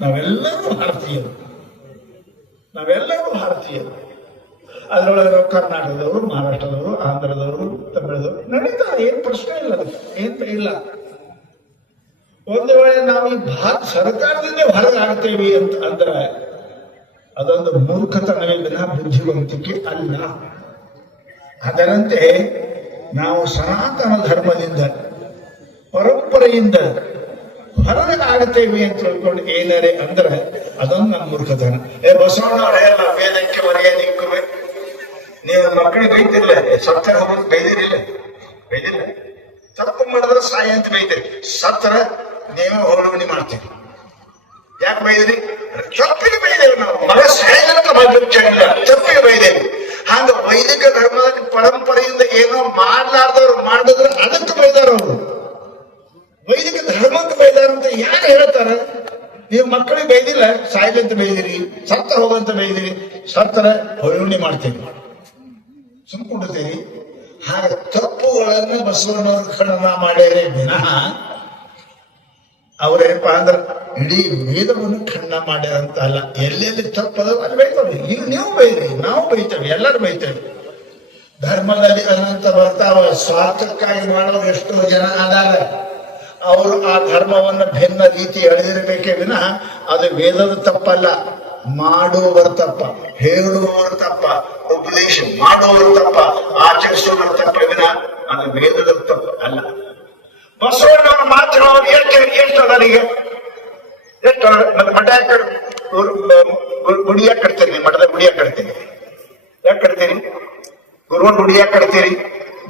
ನಾವೆಲ್ಲರೂ ಭಾರತೀಯರು, ನಾವೆಲ್ಲರೂ ಭಾರತೀಯರು. ಅದರೊಳಗೆ ಕರ್ನಾಟಕದವರು, ಮಹಾರಾಷ್ಟ್ರದವರು, ಆಂಧ್ರದವರು, ತಮಿಳದವರು ನಡೀತಾರೆ. ಏನ್ ಪ್ರಶ್ನೆ ಇಲ್ಲ, ಏನ್ ಇಲ್ಲ. ಒಂದು ವೇಳೆ ನಾವು ಈ ಸರ್ಕಾರದಿಂದ ಹೊರಗಾಗ್ತೇವೆ ಅಂತ ಅಂದ್ರೆ ಅದೊಂದು ಮೂರ್ಖತನವೇ ವಿನ ಬುದ್ಧಿವಂತಿಕೆ ಅಲ್ಲ. ಅದರಂತೆ ನಾವು ಸನಾತನ ಧರ್ಮದಿಂದ ಪರಂಪರೆಯಿಂದ ಹೊರಗಾಗುತ್ತೇವೆ ಅಂತ ತಿಳ್ಕೊಂಡು ಏನಾರೆ ಅಂದ್ರೆ ಅದೊಂದು ನಮ್ಮ ಮೂರ್ಖತನ. ಬಸವಣ್ಣವರೇ ವೇದಕ್ಕೆ ಮರ್ಯಾದಿಕ್ಕೂ ನೀವು ಮಕ್ಕಳಿಗೆ ಬೈತಿರ್ಲ, ಸತ್ತ ಹೋಗೋದು ಬೈದಿರಿಲ್ಲ, ಬೈದಿಲ್ಲ. ತಪ್ಪು ಮಾಡಿದ್ರೆ ಸಾಯಿ ಅಂತ ಬೈತೀರಿ, ಸತ್ತರ ನೀವೇ ಹೋಳುವಣಿ ಮಾಡ್ತೀರಿ. ಯಾಕೆ ಬೈದ್ರಿ? ತಪ್ಪಿಗೆ ಬೈದೇವೆ ನಾವು. ಮಗ ಸಾಯಂತ ತಪ್ಪಿಗೆ ಬೈದೇವೆ. ಹಂಗ ವೈದಿಕ ಧರ್ಮದ ಪರಂಪರೆಯಿಂದ ಏನೋ ಮಾಡ್ಲಾರ್ದವ್ರು ಮಾಡಿದ್ರೆ ಅದಕ್ಕೆ ಬೈದಾರ ಅವರು. ವೈದಿಕ ಧರ್ಮಕ್ಕೆ ಬೈದಾರಂತ ಯಾರು ಹೇಳ್ತಾರ? ನೀವು ಮಕ್ಕಳಿಗೆ ಬೈದಿಲ್ಲ, ಸಾಯ್ಲಂತ ಬೈದಿರಿ, ಸತ್ತ ಹೋಗಂತ ಬೈದಿರಿ, ಸತ್ತರ ಹೊಳುವಣಿ ಮಾಡ್ತೀವಿ, ಸುಮ್ಕೊಂಡಿರ್ತೀವಿ. ಹಾಗೆ ತಪ್ಪುಗಳನ್ನು ಬಸವಣ್ಣವ್ರ ಖಂಡನ ಮಾಡ್ಯಾರೆ ವಿನಃ ಅವ್ರೇನಪ್ಪಾ ಅಂದ್ರೆ ಇಡೀ ವೇದವನ್ನು ಖಂಡನ ಮಾಡ್ಯಾರಂತ ಅಲ್ಲ. ಎಲ್ಲೆಲ್ಲಿ ತಪ್ಪದ ಅಲ್ಲಿ ಬೈತವೆ. ಈಗ ನೀವು ಬೈದ್ರಿ, ನಾವು ಬೈತೇವೆ, ಎಲ್ಲರೂ ಬೈತೇವೆ. ಧರ್ಮದಲ್ಲಿ ಅನಂತ ಬರ್ತಾವ. ಸ್ವಾರ್ಥಕ್ಕಾಗಿ ಮಾಡೋರು ಎಷ್ಟೋ ಜನ ಅದಾರ. ಅವರು ಆ ಧರ್ಮವನ್ನು ಭಿನ್ನ ರೀತಿ ಎಳೆದಿರಬೇಕೇ ವಿನಃ ಅದು ವೇದದ ತಪ್ಪಲ್ಲ, ಮಾಡುವವರ ತಪ್ಪ, ಹೇಳುವವರ ತಪ್ಪ, ಉಪದೇಶ ಮಾಡುವವರ ತಪ್ಪ, ಆಚರಿಸುವವರ ತಪ್ಪ ವಿನಃ ಅದು ವೇದದ ತಪ್ಪ ಅಲ್ಲ. ಬಸವಣ್ಣವ್ರ ಮಾತ್ರ ಎಷ್ಟು ಅದರಿಗೆ ಎಷ್ಟು ಮಠ ಗುಡಿ ಯಾಕೆ ಕಟ್ತೀರಿ? ಮಠದ ಗುಡಿ ಯಾಕೆ ಕಟ್ತೀರಿ? ಯಾಕೆ ಕಟ್ತೀರಿ? ಗುರುವನ ಗುಡಿ ಯಾಕೆ ಕಟ್ತೀರಿ?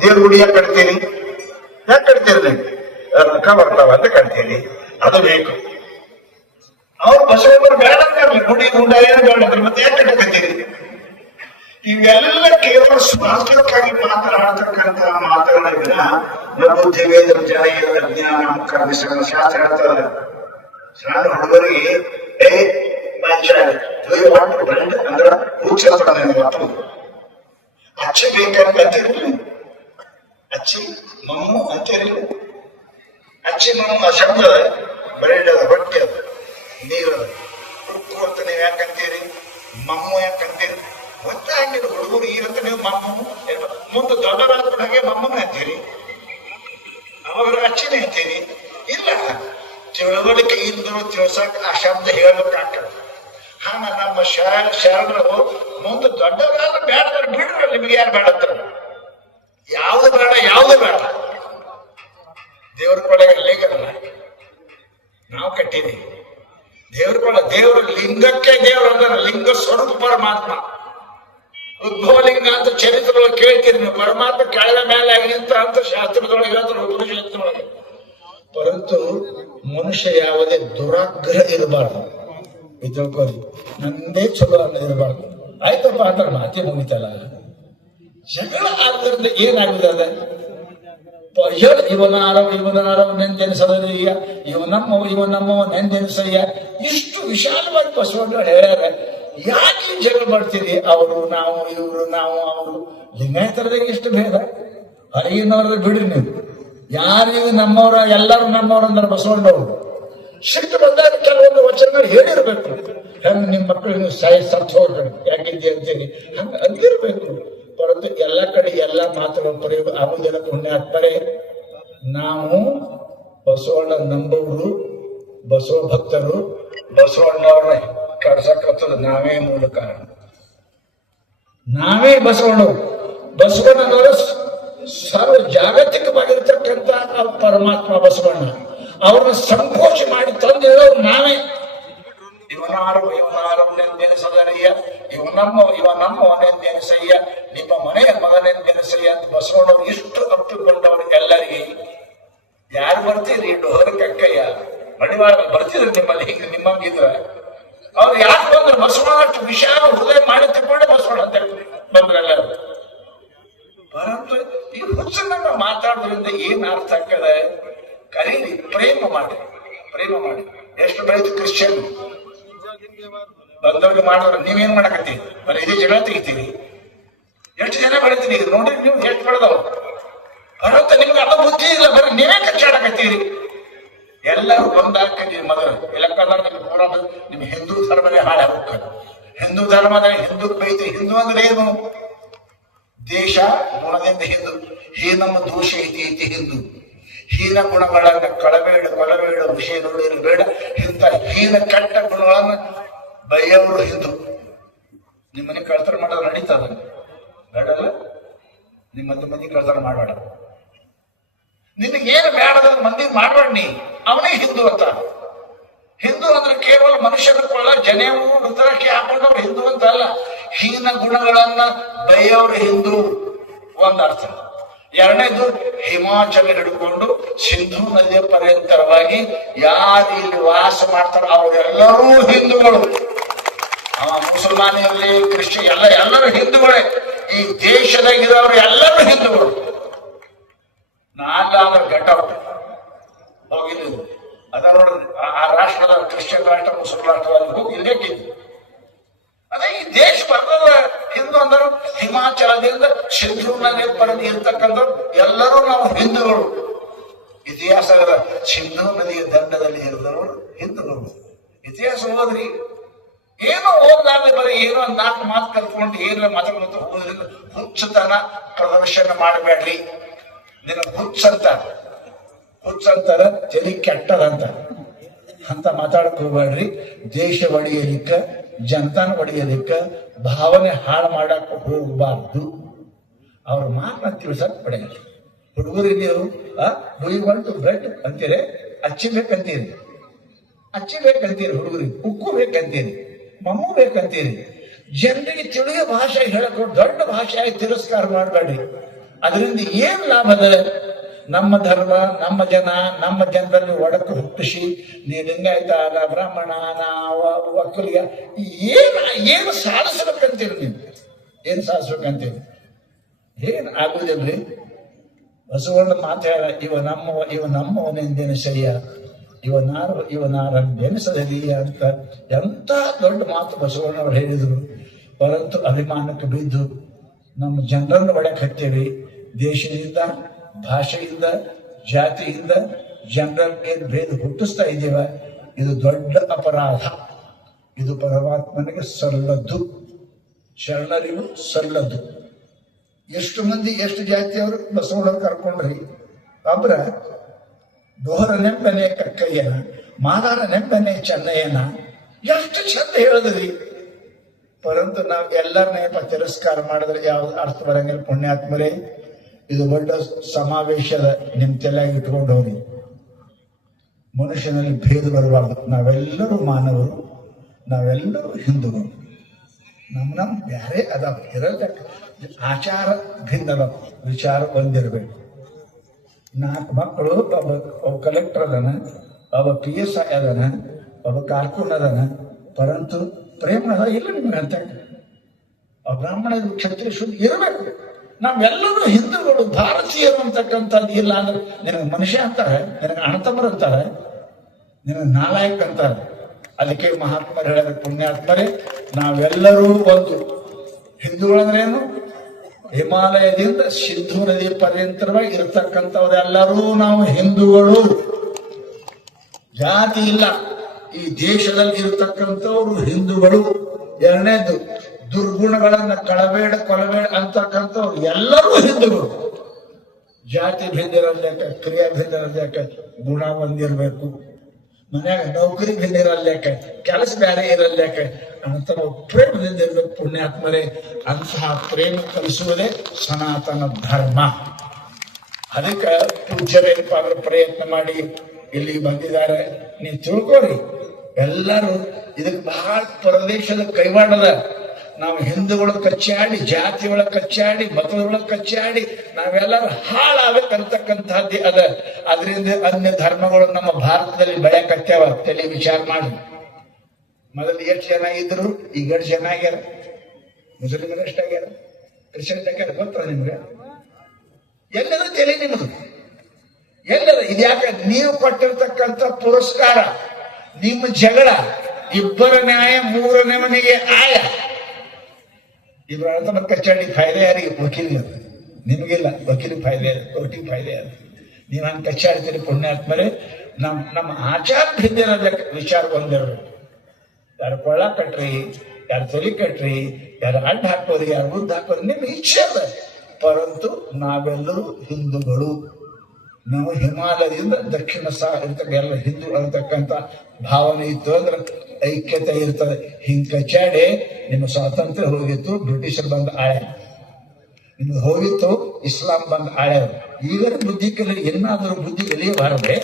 ದೇವ್ರ ಗುಡಿ ಯಾಕೆ ಕಟ್ತೀರಿ? ಯಾಕೆ ಕಟ್ತೀರಿ? ನೀವು ರೊಕ್ಕ ಬರ್ತಾವ ಅಂತ ಕಟ್ತೀರಿ, ಅದು ಬೇಕು. ಅವ್ರು ಬಸವಣ್ಣವ್ರು ಬೇಡ ಅಂತಾರಲ್ಲ, ಗುಡಿ ಗುಂಡ ಏನು ಬೇಡ ಅಂದ್ರೆ ಮತ್ತೆ ಯಾಕೆ ಕಟ್ಟಕತ್ತೀರಿ? ಇವೆಲ್ಲ ಕೇವಲ ಸ್ವಾಸ್ಥ್ಯಕ್ಕಾಗಿ ಮಾತನಾಡತಕ್ಕಂಥ ಮಾತುಗಳಿಂದ ನಬುದ್ಧಿವೇದ ಜನ ಜ್ಞಾನ ಕರ್ಮಿಸಲು ಶಾಸ್ತ್ರ ಹೇಳ್ತಾರೆ. ಸಣ್ಣ ಹುಡುಗರಿಗೆ ಅಂದ್ರೆ ಅಚ್ಚಿ ಬೇಕಂತೀರಿ, ಅಚ್ಚಿ ಮಮ್ಮು ಅಂತೀರಿ. ಅಚ್ಚಿ ಮಮ್ಮು ಶಬ್ದ ಬ್ರೆಡ್ ಅದ, ಹೊಟ್ಟೆ ಅದ, ನೀರದ, ಉಪ್ಪು ಅಂತ ನೀವು ಯಾಕಂತೀರಿ? ಮಮ್ಮು ಯಾಕಂತೀರಿ? ಗೊತ್ತಾಗಿಲ್ಲ ಹುಡುಗರು ಈಗಂತ ನೀವು ಮಮ್ಮು, ಮುಂದೆ ದೊಡ್ಡರಾದ ಹಾಗೆ ಮಮ್ಮನ ಅಂತೀರಿ, ಅವಾಗ ಅಚ್ಚಿನೇ ಅಂತೀರಿ. ಇಲ್ಲ, ತಿಳುವಳಿಕೆ ಇಲ್ಲದ್ರು ತಿಳ್ಸಕ್ ಆ ಶಬ್ದ ಹೇಳ್ಬೇಕಾಗ್ತದೆ. ಹಂಗ ನಮ್ಮ ಶರಣರು ಮುಂದೆ ದೊಡ್ಡವರಾದ ಬೇಡ ಬಿಡ್ರಿ, ನಿಮ್ಗೆ ಯಾರು ಬೇಡತ್ರ? ಯಾವ್ದು ಬೇಡ, ಯಾವ್ದು ಬೇಡ. ದೇವ್ರ ಕೊಳೆಗೆ ಲೇಖನಲ್ಲ ನಾವು ಕಟ್ಟಿದೀವಿ. ದೇವ್ರ ಕೊಳ, ದೇವ್ರ ಲಿಂಗಕ್ಕೆ ದೇವ್ರ ಅಂದ್ರೆ ಲಿಂಗ ಸ್ವರೂಪ ಪರಮಾತ್ಮ. ಉದ್ಭವಲಿಂಗ ಅಂತ ಚರಿತ್ರದೊಳಗೆ ಕೇಳ್ತೀರಿ ನೀವು. ಪರಮಾತ್ಮ ಕೆಳಗ ಮೇಲೆ ಆಗಿ ನಿಂತ ಅಂತ ಶಾಸ್ತ್ರದೊಳಗೆ ಹೇಳ್ತಾರೆ, ಉಪನಿಷತ್ತಿನೊಳಗೆ. ಪರಂತು ಮನುಷ್ಯ ಯಾವುದೇ ದುರಾಗ್ರಹ ಇರಬಾರ್ದು. ತಿಳ್ಕೋರಿ, ನಂದೇ ಚಲೋ ಅನ್ನ ಇರಬಾರ್ದು. ಆಯ್ತಪ್ಪ ಅಂದ್ರೆ ಮಾತೇ ಮುಗಿತಲ್ಲ. ಜಗಳ ಆದ್ದರಿಂದ ಏನಾಗುದ? ಇವನಾರವ್ ನೆನ್ದೆನಿಸದಯ್ಯ, ಇವನಮ್ಮವ ನೆನ್ದೆನಿಸಯ್ಯ. ಇಷ್ಟು ವಿಶಾಲವಾಗಿ ಬಸವಣ್ಣ ಹೇಳ್ಯಾರ. ಯಾಕೆ ಜಗಳ ಮಾಡ್ತೀರಿ? ಅವರು ನಾವು, ಇವರು ನಾವು, ಅವರು. ಲಿಂಗಾಯತರದಾಗ ಎಷ್ಟು ಭೇದ. ಹೊರಗಿನವ್ರ ಬಿಡ್ರಿ ನೀವು. ಯಾರಿಗೂ ನಮ್ಮವ್ರ, ಎಲ್ಲರೂ ನಮ್ಮವ್ರ ಅಂದ್ರೆ ಬಸವಣ್ಣವ್ರು. ಸಿಟ್ಟು ಬಂದಾಗ ಕೆಲವೊಂದು ವಚನಗಳು ಹೇಳಿರ್ಬೇಕು. ಹೆಂಗ್ ನಿಮ್ ಮಕ್ಕಳು ನೀವು ಸತ್ತು ಹೋಗ್ರಿ ಯಾಕಿದ್ದೆ ಅಂತೀರಿ, ಹಂಗ ಅಂದಿರ್ಬೇಕು. ಪರಂತು ಎಲ್ಲ ಕಡೆ ಎಲ್ಲ ಮಾತುಗಳು ಪ್ರಯೋಗ ಆಗುವುದಿಲ್ಲ. ಪುಣ್ಯಾತ್ಮರೇ, ನಾವು ಬಸವಣ್ಣ ನಂಬುವರು, ಬಸವ ಭಕ್ತರು. ಬಸವಣ್ಣವ್ರ ಕಳ್ಸಕತ್ತದ ನಾವೇ ಮೂಲ ಕಾರಣ. ನಾವೇ ಬಸವಣ್ಣವರು. ಬಸವಣ್ಣನವರು ಸರ್ವ ಜಾಗತಿಕವಾಗಿರ್ತಕ್ಕಂಥ ಪರಮಾತ್ಮ ಬಸವಣ್ಣ. ಅವ್ರನ್ನ ಸಂಕೋಚ ಮಾಡಿ ತಂದಿರೋರು ನಾವೇ. ಇವನಾರನೆಂದೆನಿಸದರಯ್ಯ, ಇವನಮ್ಮನೆಂದೆನಿಸಯ್ಯ, ನಿಮ್ಮ ಮನೆಯ ಮಗನೆಂದೆನಿಸಯ್ಯ ಅಂತ ಬಸವಣ್ಣವ್ರು ಇಷ್ಟು ಅಪ್ಪಿಕೊಂಡವ್ರು ಎಲ್ಲರಿಗೆ. ಯಾರು ಬರ್ತೀರಿ? ಡೋರ ಕಕ್ಕಯ್ಯ ಮಡಿವಾಳ ಬರ್ತಿದ್ರು ನಿಮ್ಮಲ್ಲಿ. ಹಿಂಗ ನಿಮ್ಮಂಗಿದ್ರ ಅವ್ರು ಯಾಕೆ ಬಂದ್ರು? ಬಸವಣ್ಣ ಅಷ್ಟು ವಿಶಾಲ ಹೃದಯ ಮಾಡಿ ತಿಳ್ಕೊಂಡೆ ಬಸವಣ್ಣ ಅಂತ ಬಂದ್ರೆಲ್ಲರೂ. ಪರಂತು ಈ ಹುಚ್ಚನ್ನ ಮಾತಾಡೋದ್ರಿಂದ ಏನ್ ಅರ್ಥ ಆಗ್ತದೆ? ಕರೀರಿ, ಪ್ರೇಮ ಮಾಡಿ, ಪ್ರೇಮ ಮಾಡಿ. ಎಷ್ಟು ಬೆಳೆದು ಕ್ರಿಶ್ಚಿಯನ್ ಬಂದವ್ರಿಗೆ ಮಾಡೋರು ನೀವೇನ್ ಮಾಡಕತ್ತೀರಿ? ಬರೀ ಇದೇ ಜಗಳ ತೆಗಿತೀರಿ. ಎಷ್ಟು ಜನ ಬೆಳಿತೀರಿ ಈಗ ನೋಡ್ರಿ ನೀವು, ಎಷ್ಟು ಬೆಳೆದವ್. ಬರುತ್ತ ನಿಮ್ಗೆ ಅದ ಬುದ್ಧಿ ಇಲ್ಲ, ಬರೀ ನೀವೇ ಕಚ್ಚಾಡಕತ್ತೀರಿ. ಎಲ್ಲರೂ ಒಂದಾಗ್ತದೆ ಮೊದಲು. ಇಲ್ಲಕ್ಕಂದ್ರೆ ನಿಮ್ ಪೂರ ನಿಮ್ ಹಿಂದೂ ಧರ್ಮನೇ ಹಾಳೆ ಹೋಗ್ತದೆ. ಹಿಂದೂ ಧರ್ಮದ ಹಿಂದೂ ಬೈತಿ. ಹಿಂದೂ ಅಂದ್ರೆ ಏನು? ದೇಶ ಗುಣದಿಂದ ಹಿಂದೂ. ಹೀನಮ್ಮ ದೋಷ ಐತಿ ಐತಿ ಹಿಂದೂ. ಹೀನ ಗುಣಗಳನ್ನ ಕೊಳಬೇಡ ವಿಷಯ ನೋಡಿರು ಬೇಡ. ಇಂಥ ಹೀನ ಕೆಟ್ಟ ಗುಣಗಳನ್ನ ಬೈಯವರು ಹಿಂದೂ. ನಿಮ್ಮನೆ ಕಳ್ತನ ಮಾಡೋದು ನಡೀತದ ಬೇಡಲ್ಲ? ನಿಮ್ಮ ಮಂದಿ ಕಳ್ತನ ಮಾಡಬೇಡ. ನಿನಗೇನು ಬೇಡದ ಮಂದಿ ಮಾಡಬೇಡ. ನೀ ಅವನೇ ಹಿಂದೂ ಅಂತ. ಹಿಂದೂ ಅಂದ್ರೆ ಕೇವಲ ಮನುಷ್ಯನ ಕೊಳ್ಳ ಜನೇವು ರುದ್ರಕ್ಕೆ ಹಾಕೊಂಡವ್ರು ಹಿಂದೂ ಅಂತ ಅಲ್ಲ. ಹೀನ ಗುಣಗಳನ್ನ ಬೈಯವರು ಹಿಂದೂ ಒಂದರ್ಥ. ಎರಡನೇದು ಹಿಮಾಚಲ ಹಿಡ್ಕೊಂಡು ಸಿಂಧೂ ನದಿಯ ಪರ್ಯಂತರವಾಗಿ ಯಾರು ಇಲ್ಲಿ ವಾಸ ಮಾಡ್ತಾರೋ ಅವರೆಲ್ಲರೂ ಹಿಂದೂಗಳು. ಮುಸಲ್ಮಾನ ಇರಲಿ, ಕ್ರಿಶ್ಚಿಯನ್ ಎಲ್ಲರೂ ಹಿಂದೂಗಳೇ. ಈ ದೇಶದಾಗಿರೋರು ಎಲ್ಲರೂ ಹಿಂದೂಗಳು. ನಾಲ್ಲ ಅಂದ್ರೆ ಘಟೌಟ್ ಹೋಗಿದ್ದು ಅದ ನೋಡಿ. ಆ ರಾಷ್ಟ್ರದ ಕ್ರಿಶ್ಚಿಯನ್ ರಾಷ್ಟ್ರ, ಮುಸಲ್ಮಾನ ರಾಷ್ಟ್ರದಲ್ಲಿ ಹೋಗಿ ಇಲ್ಲೇಕಿದ್ದು. ಅದೇ ಈ ದೇಶ ಬರ್ತದ ಹಿಂದೂ ಅಂದರು. ಹಿಮಾಚಲದಿಂದ ಸಿಂಧೂ ನದಿಯ ಪರದಿ ಇರ್ತಕ್ಕಂಥವ್ರು ಎಲ್ಲರೂ ನಾವು ಹಿಂದೂಗಳು. ಇತಿಹಾಸದ ಸಿಂಧೂ ನದಿಯ ದಂಡದಲ್ಲಿ ಇರಿದವರು ಹಿಂದೂಗಳು. ಇತಿಹಾಸ ಓದ್ರಿ. ಏನೋ ಓದ್ಲಾರ್ದೆ ಬರೀ ಏನೋ ಒಂದು 4 ಮಾತು ಕಲ್ತ್ಕೊಂಡು ಏನಿಲ್ಲ ಮಾತಾಡ್ಕೊಂತ ಹೋದ್ರಿಂದ ಹುಚ್ಚತನ ಪ್ರದರ್ಶನ ಮಾಡಬೇಡ್ರಿ. ನಿನಗೆ ಹುಚ್ಚಂತಾರ ತಲೆ ಕೆಟ್ಟದಂತ ಅಂತ ಮಾತಾಡಕ್ ಹೋಗ್ಬೇಡ್ರಿ. ದೇಶ ಒಡೆಯಲಿಕ್ಕ, ಜನತಾನ ಒಡೆಯಲಿಕ್ಕ, ಭಾವನೆ ಹಾಳು ಮಾಡಕ್ ಹೋಗಬಾರ್ದು. ಅವ್ರ ಮಾತನ್ನ ತಿಳ್ಸಕ್ ಪಡೆಯಲ್ಲ. ಹುಡುಗರಿಗೆ ನೀವು do you want to blood ಅಂತೀರಿ, ಹಚ್ಚಿಬೇಕಂತೀರಿ ಹುಡುಗರಿಗೆ, ಉಕ್ಕು ಬೇಕಂತೀರಿ, ಮಮ್ಮು ಬೇಕಂತೀರಿ. ಜನರಿಗೆ ತಿಳಿಯೋ ಭಾಷೆ ಹೇಳಕ್ ದೊಡ್ಡ ಭಾಷೆಯಾಗಿ ತಿರಸ್ಕಾರ ಮಾಡಬೇಡ್ರಿ. ಅದರಿಂದ ಏನ್ ಲಾಭದ? ನಮ್ಮ ಧರ್ಮ, ನಮ್ಮ ಜನ, ನಮ್ಮ ಜನರಲ್ಲಿ ಒಡಕು ಹುಟ್ಟಿಸಿ ನೀ ಲಿಂಗಾಯತ, ಬ್ರಾಹ್ಮಣ, ಒಕ್ಕಲಿಗ ಏನು ಸಾಧಿಸ್ಬೇಕಂತೀರಿ? ನೀವು ಏನ್ ಸಾಧಿಸ್ಬೇಕಂತೀರಿ? ಏನ್ ಆಗುದಿಲ್ರಿ. ಬಸವಣ್ಣ ಮಾತಾಡ, ಇವ ನಮ್ಮವನೆಂದೆನಿಸಯ್ಯ, ಇವನಾರೆನಿಸದೀಯ ಅಂತ ಎಂತ ದೊಡ್ಡ ಮಾತು ಬಸವಣ್ಣವ್ರು ಹೇಳಿದ್ರು. ಪರಂತು ಅಭಿಮಾನಕ್ಕೆ ಬಿದ್ದು ನಮ್ಮ ಜನರನ್ನು ಒಳಗೆ ಹತ್ತೇವಿ. ದೇಶದಿಂದ, ಭಾಷೆಯಿಂದ, ಜಾತಿಯಿಂದ ಜನರಲ್ಲಿ ಏನು ಭೇದ ಹುಟ್ಟಿಸ್ತಾ ಇದ್ದೇವ, ಇದು ದೊಡ್ಡ ಅಪರಾಧ. ಇದು ಪರಮಾತ್ಮನಿಗೆ ಸಲ್ಲದ್ದು, ಶರಣರಿಗೂ ಸಲ್ಲದ್ದು. ಎಷ್ಟು ಮಂದಿ, ಎಷ್ಟು ಜಾತಿಯವರು ಬಸವಣ್ಣವ್ರು ಕರ್ಕೊಂಡ್ರಿ. ಒಬ್ರ ಡೋಹರ ನೆಂಬನೆ ಕಕ್ಕಯ್ಯನ, ಮಾದಾರ ನೆಂಬನೆ ಚೆನ್ನಯ್ಯನ, ಎಷ್ಟು ಚಂದ ಹೇಳಿದ್ರಿ. ಪರಂತು ನಾವು ಎಲ್ಲರನ್ನೇ ತಿರಸ್ಕಾರ ಮಾಡಿದ್ರೆ ಯಾವ್ದು ಅರ್ಥ ಬರಂಗಿಲ್ಲ. ಪುಣ್ಯಾತ್ಮರೇ, ಇದು ದೊಡ್ಡ ಸಮಾವೇಶದ ನಿಮ್ ತಲೆಯಾಗಿ ಇಟ್ಕೊಂಡು ಹೋಗಿ. ಮನುಷ್ಯನಲ್ಲಿ ಭೇದ ಬರಬಾರ್ದು. ನಾವೆಲ್ಲರೂ ಮಾನವರು, ನಾವೆಲ್ಲರೂ ಹಿಂದೂಗಳು. ನಮ್ಮ ಬ್ಯಾರೆ ಅದಾವ, ಇರಲ್ಲ. ಆಚಾರ ಭಿನ್ನ ಅದಾವ, ವಿಚಾರ ಒಂದಿರಬೇಕು. 4 ಮಕ್ಕಳು, ಒಬ್ಬ ಕಲೆಕ್ಟರ್ ಅದಾನ, ಒಬ್ಬ PSI ಅದಾನ, ಒಬ್ಬ ಕಾರ್ಕೂನ್ ಅದಾನ. ಪರಂತು ಪ್ರೇಮ ಅದ ಇಲ್ಲ ನಿಮ್ಗೆ ಅಂತ. ಬ್ರಾಹ್ಮಣ ಕ್ಷತ್ರಿಯ ಶುದ್ಧ ಇರಬೇಕು. ನಾವೆಲ್ಲರೂ ಹಿಂದೂಗಳು, ಭಾರತೀಯರು ಅಂತಕ್ಕಂಥದ್ದು ಇಲ್ಲ ಅಂದ್ರೆ ನಿನಗೆ ಮನುಷ್ಯ ಅಂತಾರೆ, ನಿನಗೆ ಅಣತಮ್ಮರು ಅಂತಾರೆ, ನಿನಗೆ ನಾಲಾಯಕ್ ಅಂತಾರೆ. ಅದಕ್ಕೆ ಮಹಾತ್ಮರು ಹೇಳಿದ, ಪುಣ್ಯಾತ್ಮರೇ, ನಾವೆಲ್ಲರೂ ಒಂದು. ಹಿಂದೂಗಳಂದ್ರೇನು? ಹಿಮಾಲಯದಿಂದ ಸಿಂಧೂ ನದಿ ಪರ್ಯಂತರವಾಗಿ ಇರತಕ್ಕಂಥವ್ರೆಲ್ಲರೂ ನಾವು ಹಿಂದೂಗಳು. ಜಾತಿ ಇಲ್ಲ. ಈ ದೇಶದಲ್ಲಿ ಇರತಕ್ಕಂಥವ್ರು ಹಿಂದೂಗಳು. ಎರಡನೇದು, ದುರ್ಗುಣಗಳನ್ನ ಕೊಲಬೇಡ ಅಂತಕ್ಕಂಥವ್ರು ಎಲ್ಲರೂ ಹಿಂದೂಗಳು. ಜಾತಿ ಭಿನ್ನ ಇರಲ್ಲೇಕ, ಕ್ರಿಯಾ ಭಿನ್ನ ಇರಲ್ಲೇಕ, ಗುಣ ಒಂದಿರ್ಬೇಕು. ಮನ್ಯಾಗ ನೌಕರಿ ಭಿನ್ನ ಇರಲ್ಲೇಕ, ಕೆಲಸ ಬೇರೆ ಇರಲ್ಲೇಕ ಅಂತ ನಾವು ಪ್ರೇಮದಿಂದ ಇರ್ಬೇಕು. ಪುಣ್ಯಾತ್ಮರೇ, ಅಂತಹ ಪ್ರೇಮ ಕಲಿಸುವುದೇ ಸನಾತನ ಧರ್ಮ. ಅದಕ್ಕೆ ಪೂಜ್ಯರೇನಪ್ಪ ಅವರು ಪ್ರಯತ್ನ ಮಾಡಿ ಇಲ್ಲಿ ಬಂದಿದ್ದಾರೆ. ನೀವು ತಿಳ್ಕೊರಿ. ಎಲ್ಲರೂ ಇದಕ್ಕೆ ಬಹಳ ಪ್ರದೇಶದ ಕೈವಾಡದ. ನಾವು ಹಿಂದೂಗಳು ಕಚ್ಚಾಡಿ, ಜಾತಿ ಒಳಗೆ ಕಚ್ಚಾಡಿ, ಮತದೊಳಗೆ ಕಚ್ಚಾಡಿ ನಾವೆಲ್ಲರೂ ಹಾಳಾಗಬೇಕಂತಕ್ಕಂಥದ್ದೇ ಅದ. ಅದರಿಂದ ಅನ್ಯ ಧರ್ಮಗಳು ನಮ್ಮ ಭಾರತದಲ್ಲಿ ಬೆಳೆಯಕತ್ಯಾವ. ತಲೆ ವಿಚಾರ ಮಾಡಿ. ಮೊದಲು ಎಷ್ಟು ಜನ ಇದ್ರು, ಈಗ ಎಷ್ಟು ಜನ ಆಗ್ಯಾರ? ಮುಸ್ಲಿಮರು ಎಷ್ಟಾಗ್ಯಾರ, ಕ್ರಿಶ್ಚಿಯನ್ ಆಗ್ಯಾರ ಗೊತ್ತ ನಿಮ್ಗೆ? ಎಲ್ಲದ ತಲೆ ನಿಮ್ಮದು, ಎಲ್ಲದ. ಇದ್ಯಾಕೆ? ನೀವು ಕೊಟ್ಟಿರ್ತಕ್ಕಂಥ ಪುರಸ್ಕಾರ, ನಿಮ್ಮ ಜಗಳ, ಇಬ್ಬರ ನ್ಯಾಯ ಮೂರನೇ ಮನೆಗೆ ಆಯ. ಇಬ್ಬರ ಅರ್ಥ ಕಚ್ಚಾಡಿ ಫಾಯ್ದೆ ಯಾರಿಗೆ? ವಕೀಲಿಗೆ. ನಿಮಗಿಲ್ಲ, ವಕೀಲಿಗೆ ಫಾಯ್ದೆ, ಕೋರ್ಟಿಗೆ ಫಾಯ್ದೆ. ನೀವು ಹಂಗೆ ಕಚ್ಚಾಡ್ತೀರಿ. ಪುಣ್ಯಾತ್ಮರೇ, ನಮ್ಮ ಆಚಾರ ಹಿಂದಿನ ವಿಚಾರ ಬಂದಿರ್ಬೇಕು. ಯಾರು ಕೊಳ್ಳ ಕಟ್ರಿ, ಯಾರು ತಲೆ ಕಟ್ರಿ, ಯಾರು ಅಡ್ಡ ಹಾಕೋರಿ, ಯಾರು ಉದ್ದ ಹಾಕೋರಿ, ನಿಮ್ಮ ಇಚ್ಛೆ ಅದ. ಪರಂತು ನಾವೆಲ್ಲರೂ ಹಿಂದೂಗಳು. ನಾವು ಹಿಮಾಲಯದಿಂದ ದಕ್ಷಿಣ ಎಲ್ಲ ಹಿಂದೂ ಅಂತಕ್ಕಂಥ ಭಾವನೆ ಇತ್ತು ಅಂದ್ರೆ ಐಕ್ಯತೆ ಇರ್ತದೆ. ಹಿಂಗ್ ಕಚಾಡೆ ನಿಮ್ಮ ಸ್ವಾತಂತ್ರ್ಯ ಹೋಗಿತ್ತು, ಬ್ರಿಟಿಷರು ಬಂದು ಆಳ್ಯ. ನಿಮ್ಗೆ ಹೋಗಿತ್ತು, ಇಸ್ಲಾಂ ಬಂದು ಆಳ್ಯ. ಈಗರ ಬುದ್ಧಿ ಕಲಿ ಏನಾದರೂ ಬುದ್ಧಿ ಕಲಿಯಬಾರದೆ.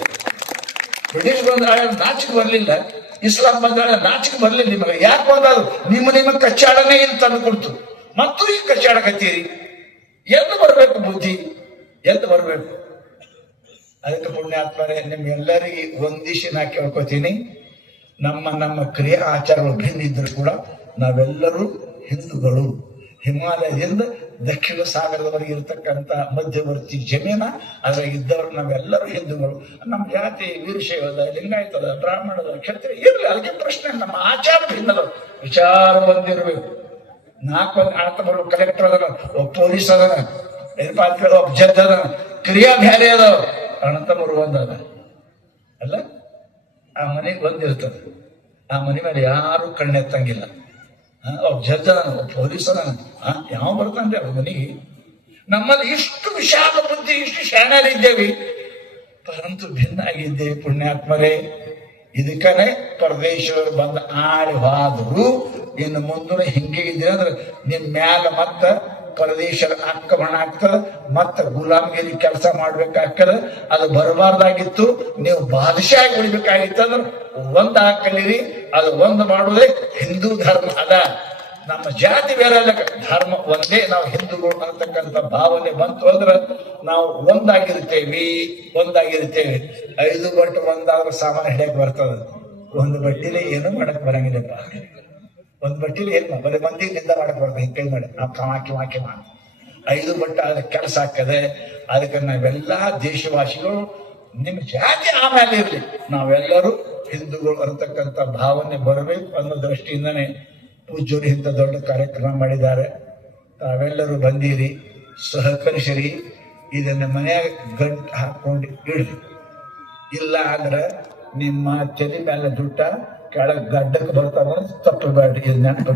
ಬ್ರಿಟಿಷ್ ಬಂದ ಆಳ್ಯ ನಾಚಿಕೆ ಬರ್ಲಿಲ್ಲ, ಇಸ್ಲಾಂ ಬಂದ ಆಳ್ಯ ನಾಚಿಕೆ ಬರ್ಲಿಲ್ಲ. ನಿಮಗೆ ಯಾಕೆ ಬಂದಾದ್ರು ನಿಮ್ಮ ಕಚ್ಚಾಡನೇ ಇಲ್ಲಿ ತಂದು ಕೊಡ್ತು. ಮತ್ತು ಈಗ ಕಚ್ಚಾಡಕತ್ತೀರಿ. ಎದ್ದು ಬರ್ಬೇಕು ಬುದ್ಧಿ, ಎದ್ದು ಬರ್ಬೇಕು. ಅದಕ್ಕೆ ಪುಣ್ಯಾತ್ಮರೇ, ನಿಮ್ಗೆಲ್ಲರಿಗೆ ಒಂದಿಶಿ ನಾ ಕೇಳ್ಕೊತೀನಿ, ನಮ್ಮ ಕ್ರಿಯಾ ಆಚಾರಗಳು ಭಿನ್ನ ಇದ್ರು ಕೂಡ ನಾವೆಲ್ಲರೂ ಹಿಂದೂಗಳು. ಹಿಮಾಲಯದಿಂದ ದಕ್ಷಿಣ ಸಾಗರದವರೆಗೆ ಇರತಕ್ಕಂಥ ಮಧ್ಯವರ್ತಿ ಜಮೀನ ಅದ್ರಾಗ ಇದ್ದವರು ನಾವೆಲ್ಲರೂ ಹಿಂದೂಗಳು. ನಮ್ಮ ಜಾತಿ ವೀರಶೈವದ, ಲಿಂಗಾಯತದ, ಬ್ರಾಹ್ಮಣದ, ಕ್ಷತ್ರಿಯ ಇರಲಿ, ಅದಕ್ಕೆ ಪ್ರಶ್ನೆ. ನಮ್ಮ ಆಚಾರ ಭಿನ್ನದ ವಿಚಾರ ಬಂದಿರಬೇಕು. 4 ಆತ ಬರೋ ಕಲೆಕ್ಟರ್ ಅದನ, ಒಬ್ಬ ಪೊಲೀಸ್ ಅದನ, ಒಬ್ಬ ಜಡ್ಜ್ ಅದನ, ಕ್ರಿಯಾ ಬ್ಯಾರೆ ಅದಾವ, ಅಣ್ಣತಮ್ಮರು ಒಂದದ ಅಲ್ಲ. ಆ ಮನೆಗೆ ಬಂದಿರ್ತದೆ, ಆ ಮನೆ ಮೇಲೆ ಯಾರು ಕಣ್ಣೆತ್ತಂಗಿಲ್ಲ. ಒಬ್ಬ ಜಡ್ಜ್ ಅದಾನ, ಒಬ್ಬ ಪೊಲೀಸ್ ಅದಾನ, ಯಾವ ಬರ್ತಾನೆ ಅವ್ರ ಮನೆಗೆ. ನಮ್ಮಲ್ಲಿ ಇಷ್ಟು ವಿಶಾಲ ಬುದ್ಧಿ, ಇಷ್ಟು ಶಾಣರಿದ್ದೇವೆ, ಪರಂತು ಭಿನ್ನ ಆಗಿದ್ದೇವೆ ಪುಣ್ಯಾತ್ಮರೇ. ಇದಕ್ಕನೆ ಪರದೇಶವರು ಬಂದ ಆಳಿ ಹೋದ್ರು. ಇನ್ನು ಮುಂದೆ ಹಿಂಗೆ ಇದ್ರೆ ಅಂದ್ರೆ ನಿಮ್ ಮ್ಯಾಲ ಮತ್ತ ಪರದೇಶರ ಆಕ್ರಮಣ ಆಗ್ತದ, ಮತ್ತ ಗುಲಾಮಗಿರಿ ಕೆಲಸ ಮಾಡ್ಬೇಕಾಗ್ತದ. ಅದು ಬರಬಾರ್ದಾಗಿತ್ತು. ನೀವು ಬಾದಶಾಹಿ ಉಳಿಬೇಕಾಗಿತ್ತು ಅಂದ್ರೆ ಒಂದ್ ಹಾಕಲಿರಿ. ಅದು ಒಂದು ಮಾಡುವುದೇ ಹಿಂದೂ ಧರ್ಮ ಅದ. ನಮ್ಮ ಜಾತಿ ಬೇರೆ ಅಲ್ಲ, ಧರ್ಮ ಒಂದೇ. ನಾವು ಹಿಂದೂಗಳು ಅಂತಕ್ಕಂಥ ಭಾವನೆ ಬಂತು ಅಂದ್ರೆ ನಾವು ಒಂದಾಗಿರ್ತೇವೆ. 5 ಬಟ್ ಒಂದಾದ್ರೂ ಸಾಮಾನು ಹಿಡಿಯಕ್ ಬರ್ತದ. ಒಂದು ಬಟ್ಟಿಲೆ ಏನು ಮಾಡಕ್ ಬರಂಗಿಲ್ಲಪ್ಪ. ಒಂದು ಬಟ್ಟಿಲಿ ಏನು ಬರೀ ಮಂದಿ ನಿಂದ ಮಾಡಕ್ ಬರ್ತದೆ. ಹಿಂಗ್ ಕೈ ಮಾಡಿ ನಾವು ಕಮಾಕಿ ಮಾಡಿ 5 ಬಟ್ಟ ಅದಕ್ಕೆ ಕೆಲಸ ಹಾಕದೆ. ಅದಕ್ಕೆ ನಾವೆಲ್ಲಾ ದೇಶವಾಸಿಗಳು, ನಿಮ್ಮ ಜಾತಿ ಆಮೇಲೆ ಇರ್ಲಿ, ನಾವೆಲ್ಲರೂ ಹಿಂದೂಗಳು ಅಂತಕ್ಕಂಥ ಭಾವನೆ ಬರಬೇಕು ಅನ್ನೋ ದೃಷ್ಟಿಯಿಂದನೇ ಪೂಜ್ಯರು ಇಂಥ ದೊಡ್ಡ ಕಾರ್ಯಕ್ರಮ ಮಾಡಿದ್ದಾರೆ. ತಾವೆಲ್ಲರೂ ಬಂದಿರಿ, ಸಹಕರಿಸಿರಿ. ಇದನ್ನ ಮನೆಯಾಗ ಗಂಟು ಹಾಕೊಂಡು ಇಡ್ರಿ. ಇಲ್ಲ ಅಂದ್ರೆ ನಿಮ್ಮ ತಲೆ ಮೇಲೆ ದುಡ್ಡ ಕೆಳಗೆ ಗಡ್ಡಕ್ಕೆ ಬರ್ತಾವ, ತಪ್ಪಬೇಡ್ರಿ. ಇದು ನೆನಪು